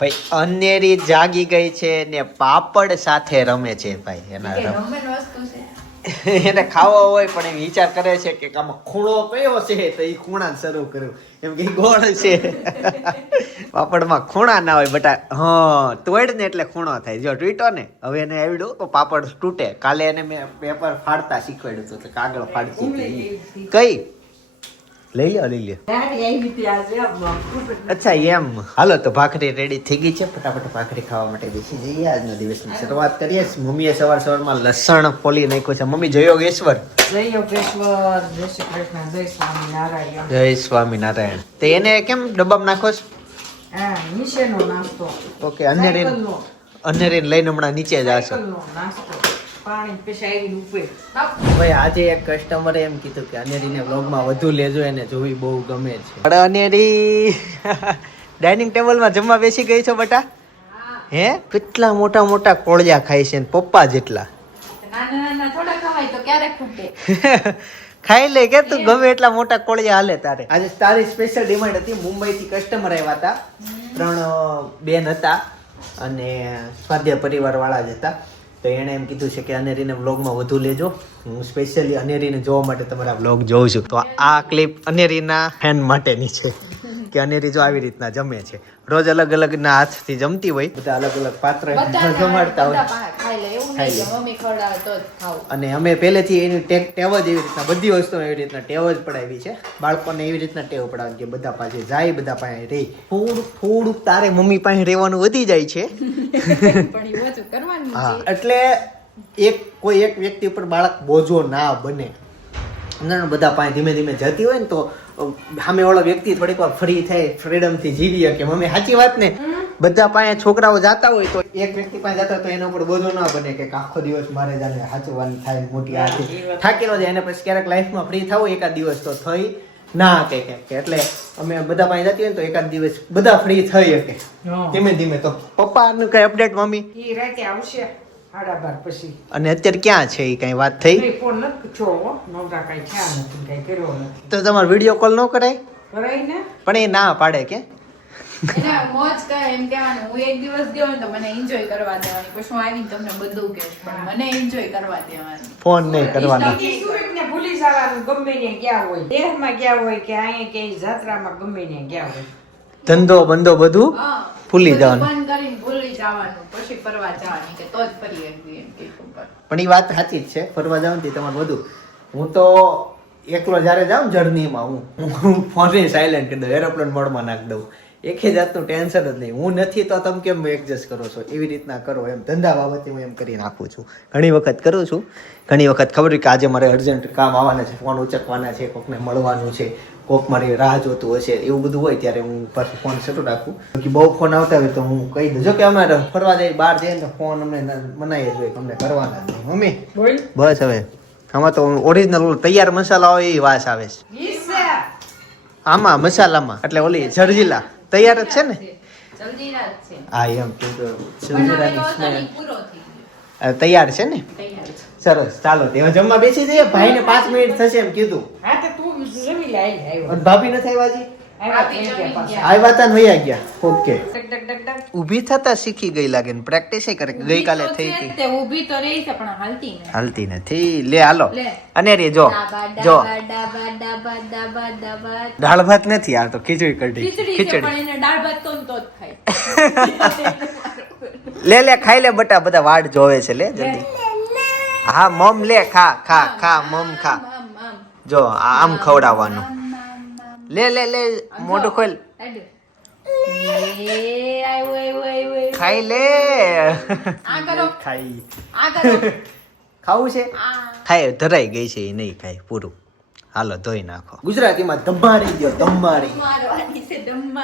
ભાઈ અનેરી જાગી ગઈ છે ને પાપડ સાથે રમે છે ભાઈ એના રમ વસ્તુ છે? એને ખાવો હોય પણ એ વિચાર કરે છે કે આમાં ખૂણો કયો છે તો એ ખૂણા શરૂ કર્યું એમ કે ગોળ છે. પાપડમાં ખૂણા ના હોય બટા હા તોડ ને એટલે ખૂણો થાય. જો તૂટ્યો ને હવે એને આવડ્યું તો પાપડ તૂટે. કાલે એને મેં પેપર ફાડતા શીખવાડ્યું હતું કાગળ ફાડતી કઈ? લઈ લો લઈ ખૂબ અચ્છા એમ. હાલો તો ભાખરી રેડી થઈ ગઈ છે. ફટાફટ ભાખરી ખાવા માટે બેસી જઈએ. આજના દિવસની શરૂઆત કરીએ. મમ્મીએ સવાર સવારમાં લસણ ફોલી નાખ્યું છે. મમ્મી જય યોગેશ્વર જય યોગેશ્વર જય શ્રી કૃષ્ણ. જય સ્વામી નારાયણ. જય સ્વામિનારાયણ તે એને કેમ ડબ્બામાં નાખો છો? નીચેનો નાસ્તો. ઓકે અન્યરીન અન્યરીન લઈને હમણાં નીચે જ સાયકલનો નાસ્તો. પાણી આવી ઉપર ભાઈ આજે એક કસ્ટમરે એમ કીધું કે અનેરીને વ્લોગમાં વધુ લેજો એને જોવી બહુ ગમે છે. અરે અનેરી ડાઇનિંગ ટેબલમાં જમવા બેસી ગઈ છો બટા? હે. કેટલા મોટા મોટા કોળિયા ખાય છે ને પપ્પા જેટલા. નાના નાના થોડા ખવાય તો ક્યારે ખૂટે. ખાઈ લે કે તું ગમે એટલા મોટા કોળિયા હાલે તારે. આજે તારી સ્પેશિયલ ડિમાન્ડ હતી. મુંબઈ થી કસ્ટમર આવ્યા હતા. ત્રણ બેન હતા અને સ્વાધ્યાય પરિવાર વાળા જ હતા. તો એણે એમ કીધું છે કે અનેરીને વ્લોગમાં વધુ લેજો. હું સ્પેશિયલી અનેરીને જોવા માટે તમારા વ્લોગ જોઉં છું. તો આ ક્લિપ અનેરીના ફેન માટેની છે કે અનેરી જો આવી રીતના જમે છે. રોજ અલગ અલગ ના હાથથી જમતી હોય બધા અલગ અલગ પાત્ર જમાડતા હોય. ખાઈ અને અમે પહેલેથી એની ટેક ટેવ જ એવી રીતના બધી વસ્તુ એવી રીતના ટેવ જ પડાવી છે. બાળકોને એવી રીતના ટેવ પડાવી કે બધા પાસે જાય બધા પાસે રહે. થોડુંક થોડુંક તારે મમ્મી પાસે રહેવાનું વધી જાય છે. હા. એટલે એક કોઈ એક વ્યક્તિ ઉપર બાળક બોજો ના બને. બધા પાસે ધીમે ધીમે જતી હોય ને તો સામે વાળો વ્યક્તિ થોડીક વાર ફ્રી થાય ફ્રીડમથી જીવી શકે. મમ્મી સાચી વાત ને? બધા પાસે છોકરાઓ જાતા હોય તો એક વ્યક્તિ પાસે જતા તો એના ઉપર બોજો ના બને કે આખો દિવસ મારે જાને હાચવાની થાય મોટી આ થાકેલો જાય એને પછી ક્યારેક લાઈફમાં ફ્રી થવું એકાદ દિવસ તો થઈ ના કે કે. એટલે અમે બધા પાસે જતી હોય તો એકાદ દિવસ બધા ફ્રી થઈ શકે. ધીમે ધીમે તો. પપ્પાનું કઈ અપડેટ મમ્મી? એ રાતે આવશે સાડા બાર પછી. અને અત્યારે ક્યાં છે એ કઈ વાત થઈ? ફોન નથી પૂછ્યો નવરા કઈ થયા નથી કઈ કર્યો નથી. તો તમારો વીડિયો કોલ ન કરાય? કરાય ને? પણ એ ના પાડે કે? એને મોજ કરે એમ કહેવાનું. હું એક દિવસ ગયો ને તો મને એન્જોય કરવા દેવાની. પછી હું આવીને તમને બધું કહીશ પણ મને એન્જોય કરવા દેવાની. ફોન નહીં કરવાનો. ભૂલી જવાનું ગમે ને ગયા હોય. દેહમાં ગયા હોય કે અહીંયા કે જાત્રામાં ગમે ને ગયા હોય. ધંધો બંધો બધું ભૂલી જવાનું. બંધ કરીને ભૂલી જવાનું. પછી ફરવા જવાની કે તો જ ફરી એમ પણ. એ વાત સાચી જ છે. ફરવા જવાની ને તમારે બધું. હું તો એકલો જ્યારે જાઉં જર્નીમાં હું હું ફોન સાયલેન્ટ કરી દઉં એરોપ્લેન મોડમાં નાખી દઉં. એકે જાતનું ટેન્શન જ નહીં. હું નથી તો તમે કેમ એડજસ્ટ કરો છો? એવી રીતના કરો એમ. ધંધા બાબતે હું એમ કરી નાખું છું. ઘણી વખત કરું છું. ઘણી વખત ખબર કે આજે મારે અર્જન્ટ કામ આવવાના છે ફોન ઉચકવાના છે કોકને મળવાનું છે કોક મારી રાહ જોતું હશે એવું બધું હોય ત્યારે હું પાછું ફોન શરૂ રાખું. કે બહુ ફોન આવતા હોય તો હું કહી દઉં. જો કે અમે ફરવા જઈએ બહાર જઈએ તો ફોન અમને મનાઈ જ હોય કે અમને કરવાના જ નહીં મમ્મી? બસ હવે. આમાં તો ઓરિજિનલ તૈયાર મસાલા હોય એ વાસ આવે છે. આમાં મસાલામાં. એટલે ઓલી જરજીલા. તૈયાર જ છે ને? હા એમ તૈયાર છે ને? સરસ ચાલો તેવા જમવા બેસી જઈએ. ભાઈને પાંચ મિનિટ થશે એમ કીધું. હા તો તું જમી લે આઈ આવ્યો અને ભાભી નથી આવ્યા? આવ્યા તો ગયા. ઓકે ઊભી થતા શીખી ગઈ લાગે ને. પ્રેક્ટિસ કરે. ગઈકાલે થઈ હતી. તે ઊભી તો રહી છે પણ હાલતી નથી. લે હાલો. લે. અને રે જો. જો. દાળ ભાત નથી આ તો ખીચડી કઢી. ખીચડી પણ એને દાળ ભાત તો તો જ ખાય. લે લે ખાઈ લે બટા બધા વાડ જોવે છે લે જલ્દી. હા મમ લે ખા ખા ખા મમ ખા. જો આ આમ ખવડાવવાનું. લે લે લે મોઢું ખોલ. ખાઈ લે. ખાઈ. ખાવું છે? ખાય ધરાઈ ગઈ છે એ નહીં ખાય પૂરું. હાલો ધોઈ નાખો. ગુજરાતીમાં ધમારી ગયો ધમારી. મારવાની છે દમ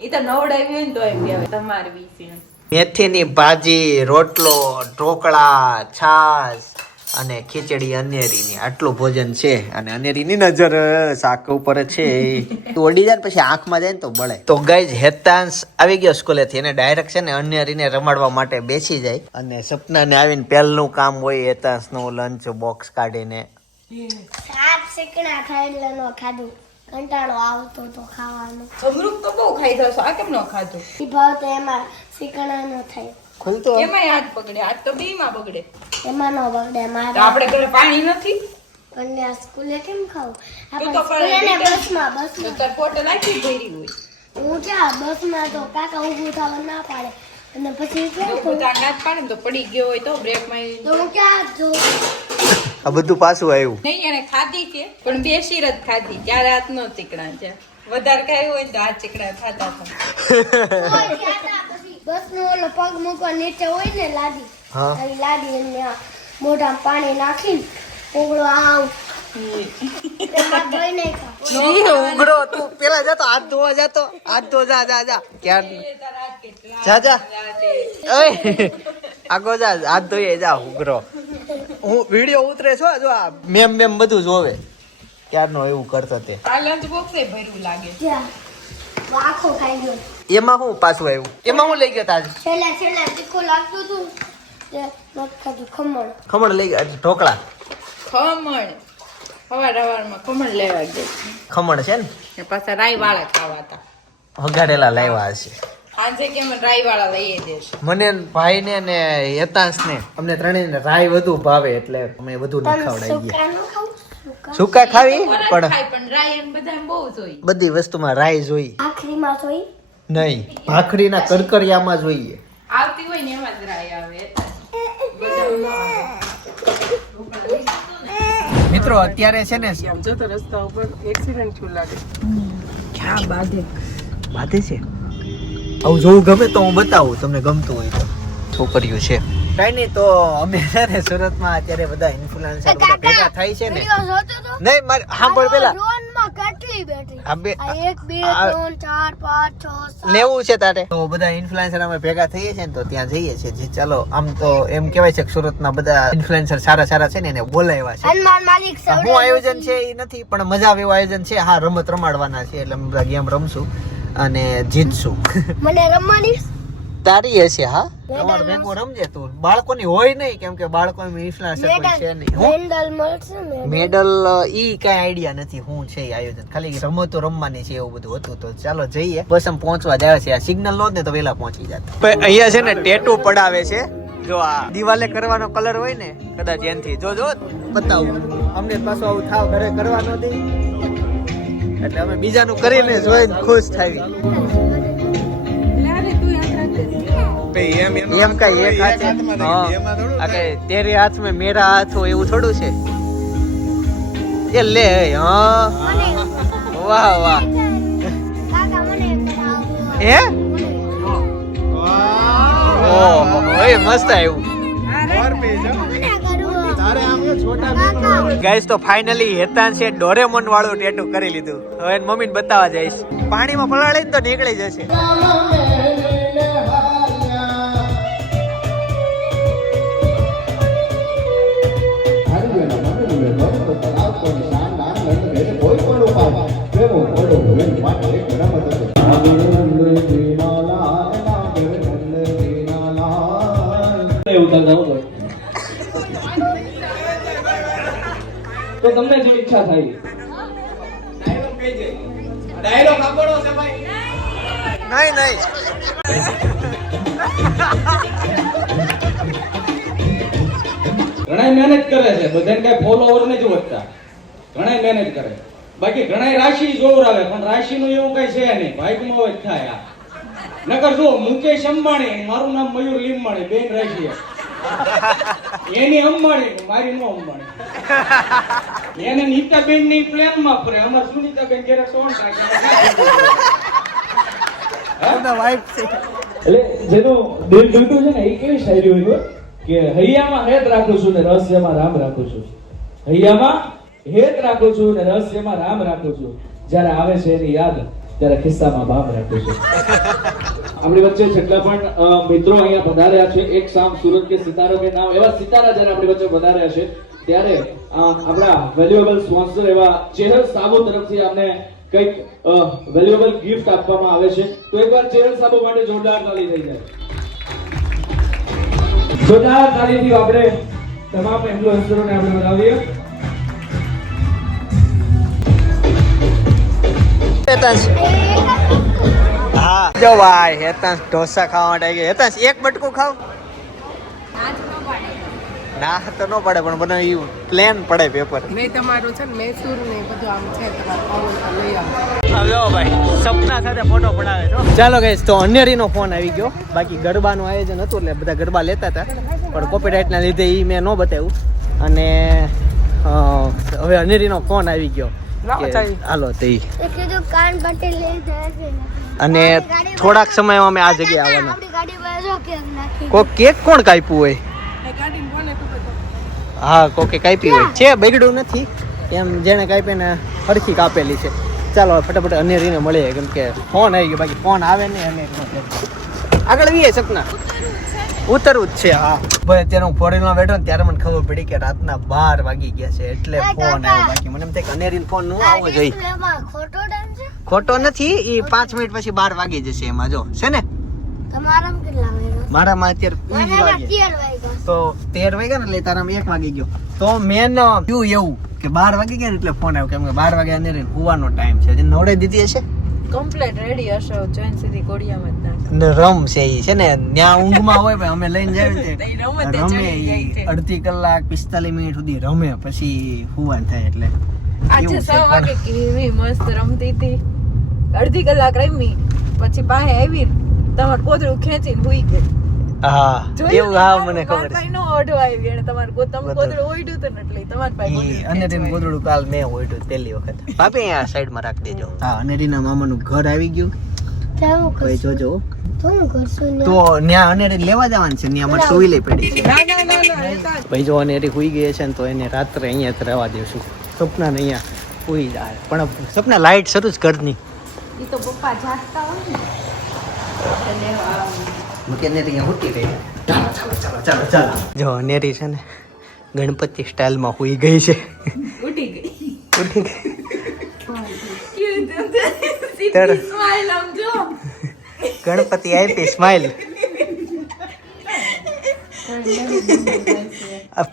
એ તો નવડાવી હોય ને તો એમ કહેવાય તમારવી છે. મેથીની ભાજી રોટલો ઢોકળા છાશ. અને ખીચડી અનેરીની. આટલું ભોજન છે અને અનેરીની નજર શાક ઉપર છે તું અડી જાય પછી આંખમાં જાય ને તો બળે. તો ગાઈઝ હેતાંશ આવી ગયો સ્કૂલેથી એને ડાયરેક્ટ છે ને અનેરીને રમાડવા માટે બેસી જાય. અને સપનાને આવીને પહેલનું કામ હોય હેતાંશનું લંચ બોક્સ કાઢીને. સાપ શીકણા ખાઈ નો ખાધું. કંટાળો આવતો તો ખાવાનો. જમરૂક તો બહુ ખાઈ જશો. આ કેમ ન ખાધું? ભાવ તો એમાં સીકણા ન થાય. ખુલતો? એમાંય હાથ બગડે હાથ તો બેયમાં બગડે. એમાં ન બગડે તો મારે આપણે ઘરે પાણી નથી? કન્યા સ્કૂલે કેમ ખાવ? આપણે સ્કૂલે ને પણ બસમાં તો બસમાં તાર આખી ભરી હોય. હું ક્યાં? બસમાં તો કાકા ઊભું થવા ના પાડે. અને પછી કેમ જો ના પાડે તો પડી ગયો હોય તો બ્રેકમાં તો હું ક્યાં જોઉં? આ બધું પાછું આવ્યું. નહીં એને ખાધી છે પણ બેસી જ ખાધી. ત્યારે હાથ નો ચીકણા છે. વધારે ખાયું હોય તો આ ચીકણા ખાતા હતા. બસનો ઓલો પગ મૂકવા નીચે હોય ને લાદી હા. આવી લાદી એને આ મોઢામાં પાણી નાખીને ઉગળો આવ. ઉઘડો તું પેલા જતો હાથ ધોવા જતો હાથ ધો જા જા જા. ક્યાં? જા જા. આગો જા હાથ ધોઈએ જા ઉઘરો હું વીડિયો ઉતરે છો જો આ મેમ મેમ બધું જોવે. ક્યારનો એવું કરતો તે. લંચ બોક્સ ભર્યું લાગે. આખો ખાઈ ગયો. એમાં શું પાછું આવ્યું? એમાં હું લઈ ગયો તાજ. છેલ્લે છેલ્લે તીખું લાગતું હતું. ખમણ. ખમણ લઈ ગયા ઢોકળા. ખમણ. સવાર સવારમાં ખમણ લેવા ગયા ખમણ છે ને? ને પાછા રાઈ વાળા ખાવા હતા. વઘારેલા લાવ્યા હશે. સાંજે કેમ રાઈ વાળા લઈ દેશે મને ને ભાઈને ને યતાંશ ને અમને ત્રણેયને રાય વધુ ભાવે એટલે અમે વધુ ન ખવડાવીએ. ગયા સુકા ખાવું સુકા. સુકા ખાવી? પણ બધા બહુ જોઈ બધી વસ્તુમાં રાય જોઈ નહીં ભાખરીના કરકરિયામાં જોઈએ. આવતી હોય ને એમાં જ રાય આવે મિત્રો અત્યારે છે ને જો તો રસ્તા ઉપર એક્સિડન્ટ થયું લાગે. ક્યાં બાંધે? બાધે છે? આવું જોવું ગમે તો હું બતાવું તમને ગમતું હોય તો. છોકરીઓ છે. કઈ નહીં તો અમે છે ને સુરતમાં અત્યારે બધા ઇન્ફ્લુએન્સર બધા ભેગા થાય છે ને. નહીં મારે સાંભળ પેલા. લેવું છે તારે. તો બધા ઇન્ફ્લુએન્સર અમે ભેગા થઈએ છીએ ને તો ત્યાં જઈએ છીએ. જે ચાલો આમ તો એમ કહેવાય છે કે સુરતના બધા ઇન્ફ્લુએન્સર સારા સારા છે ને એને બોલાવ્યા છે. હનુમાન માલિક શું સવડે આયોજન છે એ નથી પણ મજા આવે એવું આયોજન છે. હા રમત રમાડવાના છે એટલે ગેમ રમશું. અને જીતશું. મને રમવાની? તારી હશે હા? તમારે ભેગું રમજે તું. બાળકોની હોય નહીં કેમ કે બાળકો ઇન્ફ્લુએન્સર કોઈ છે નહીં. મળશે મેડલ. ઈ કઈ આઈડિયા નથી હું છે આયોજન. ખાલી રમતો રમવાની છે એવું બધું હતું. તો ચાલો જઈએ. બસ આમ પહોંચવા જાય છે. આ સિગ્નલ નો ને તો વેલા પહોંચી જાત અહીંયા છે ને ટેટુ પડાવે છે. જો આ દિવાલે કરવાનો કલર હોય ને કદાચ એનથી. જો જો બતાવું. અમને પાછો આવું થાવ ઘરે કરવાનો દે. એટલે અમે બીજાનું કરીને જોઈને ખુશ થાય એમ કઈ એક હાથે? હા. આ કઈ તેરે હાથ મેં મેરા હાથ એવું થોડું છે? એ લે હા. વાહ વાહ. કાકા મને કરાવો. હે. ઓહો એ મસ્ત આવ્યું. ગાઈસ તો ફાઇનલી હેતાન છે. ડોરેમોન વાળું ટેટુ કરી લીધું. હવે મમ્મીને બતાવવા જઈશ. પાણીમાં પલાળીને તો નીકળી જશે. તમને જો ઈચ્છા થાય. નહીં નહીં. ઘણાય મહેનત કરે છે બધાને કઈ ફોલોવર નથી વધતા. ઘણાય મહેનત કરે. બાકી ઘણાય રાશિ જોવરાવે પણ રાશિનું એવું કઈ છે નહીં. ભાગ્યમાં હોય જ થાય આ. નકર જો મુકેશ અંબાણી મારું નામ મયુર લીંબાણી બેન રાશિ એની અંબાણી મારી નો અંબાણી. એને નીતાબેનની પ્લેનમાં ફરે. અમાર સુનીતાબેન ઘેરે સોન રાખે? એટલે જેનું દિલ જોઈતું છે ને એ કેવી શાયરી હોય કે હૈયામાં હેત રાખું છું ને રહસ્યમાં રામ રાખું છું. હૈયામાં હેત રાખું છું ને રહસ્યમાં રામ રાખું છું. જ્યારે આવે છે એની યાદ ત્યારે ખિસ્સામાં બામ રાખું છું. આપણી વચ્ચે જેટલા પણ મિત્રો અહીંયા પધાર્યા છે એક શામ સુરત કે સિતારો કે નામ એવા સિતારા જ્યારે આપણી વચ્ચે પધાર્યા છે ત્યારે આપણા વેલ્યુએબલ સ્પોન્સર એવા ચેહલ સાબુ તરફથી અમને કંઈક વેલ્યુએબલ ગિફ્ટ આપવામાં આવે છે. તો એકવાર ચેહલ સાબુ માટે જોરદાર તાળી થઈ જાય. જોરદાર તાળીથી આપણે તમામ ઇન્ફ્લુએન્સરોને આપણે બનાવીએ હા. જો ભાઈ, હેતાંશ. ઢોસા ખાવા માટે હેતાંશ, એક બટકું ખાવ. ના તો ન પડે પણ મને એવું પ્લેન પડે પેપર નહીં તમારું છે ને મૈસૂર ને બધું આમ છે ભાઈ સપના સાથે ફોટો પડાવે છો ચાલો ગઈશ તો અનેરીનો ફોન આવી ગયો. બાકી ગરબાનું આયોજન હતું એટલે બધા ગરબા લેતા હતા. પણ કોપીરાઇટના લીધે એ મેં ન બતાવ્યું. અને હવે અનેરીનો ફોન આવી ગયો. હાલો તે ઈ. એ કીધું કાન પટેલ લઈ જાય છે. અને થોડાક સમયમાં અમે આ જગ્યાએ આવવાના. કોક કેક કોણ કાપ્યું હોય? હા કોકે કાપી હોય. છે બગડ્યું નથી. એમ જેણે કાપીને હરખી કાપેલી છે. ચાલો ફટાફટ અનેરીને મળીએ. કેમ કે ફોન આવી ગયો બાકી ફોન આવે ને અને આગળ વીએ સપના. ઉતરવું જ છે હા. ભાઈ અત્યારે હું ફોરેનમાં બેઠો ને ત્યારે મને ખબર પડી કે રાતના બાર વાગી ગયા છે એટલે ફોન આવ્યો. બાકી મને એમ થાય કે અનેરીનો ફોનનું આવવો જોઈએ. ખોટો નથી એ પાંચ મિનિટ પછી બાર વાગી જશે એમાં જો. છે ને? તમારામાં કેટલા વાગ્યા? મારામાં અત્યારે ઈ જ મારા વાગે તેર વાગ્યા. તો તેર વાગ્યા ને એટલે તારામાં એક વાગી ગયો. તો મેન થયું એવું કે બાર વાગી ગયા ને એટલે ફોન આવ્યો કેમ કે બાર વાગે અંદર હુવાનો ટાઈમ છે. જે નવડે દીધી હશે? કમ્પ્લેટ રેડી હશે જોઈન સીધી કોડિયામાં જ ને રમ છે ઈ છે ને ત્યાં ઊંઘમાં હોય પણ અમે લઈને તઈ તે રમે. અડધી કલાક પિસ્તાલીસ મિનિટ સુધી રમે પછી હુવાન થાય એટલે. આજે એવું છ વાગે કેવી મસ્ત રમતી હતી. અડધી કલાક રમી પછી પાસે આવી તમારું કોતરું ખેંચીને હુઈ ગઈ હા એવું હા મને ખબર પાસે નો ઓઢો આવી અને તમારું ઓઢ્યું એટલે પાસે છે અને ગોદડું કાલ મેં ઓઢ્યું પહેલી વખત. બાપે આ સાઈડમાં રાખી દેજો. હા અને રીના મામાનું ઘર આવી ગયું. તો જોજો. તો ને તો ન્યા અનેરી લેવા જવાનું છે ન્યા અમારે સુઈ લઈ પડી છે. ના ના ના ના એ તો ભાઈ જો અનેરી હુઈ ગઈ છે ને તો એને રાત્રે અહીંયા જ રહેવા દેશું. સપનાને અહીંયા હુઈ જાય. પણ સપના લાઈટ શરૂ જ ઘરની. ઈ તો પપ્પા જાગતા હોય ને. જો અનેરી છે ને ગણપતિ સ્ટાઇલમાં હુઈ ગઈ છે. ઉઠી ગઈ. ઉઠી ગઈ. ગણપતિ આપી સ્માઈલ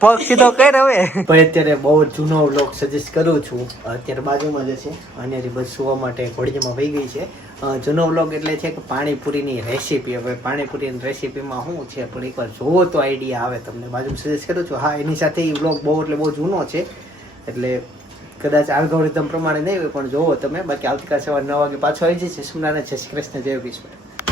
પગ સીધો કર હવે. ભાઈ અત્યારે બહુ જૂનો વ્લોગ સજેસ્ટ કરું છું. અત્યારે બાજુમાં જ છે અનેરી બસ સુવા માટે ઘોડીમાં વહી ગઈ છે. જૂનો વ્લોગ એટલે છે કે પાણીપુરીની રેસીપી હવે પાણીપુરીની રેસીપીમાં શું છે? પણ એકવાર જોવો તો આઈડિયા આવે. તમને બાજુ સજેસ્ટ કરું છું. હા, એની સાથે એ વ્લોગ બહુ એટલે બહુ જૂનો છે. એટલે કદાચ આલ્ગોરિધમ પ્રમાણે નહીં હોય, પણ જોવો તમે. બાકી આવતીકાલ સવારે નવ વાગે પાછો આવી જશે. સુમનાને જય શ્રી કૃષ્ણ, જય વિશ્વ.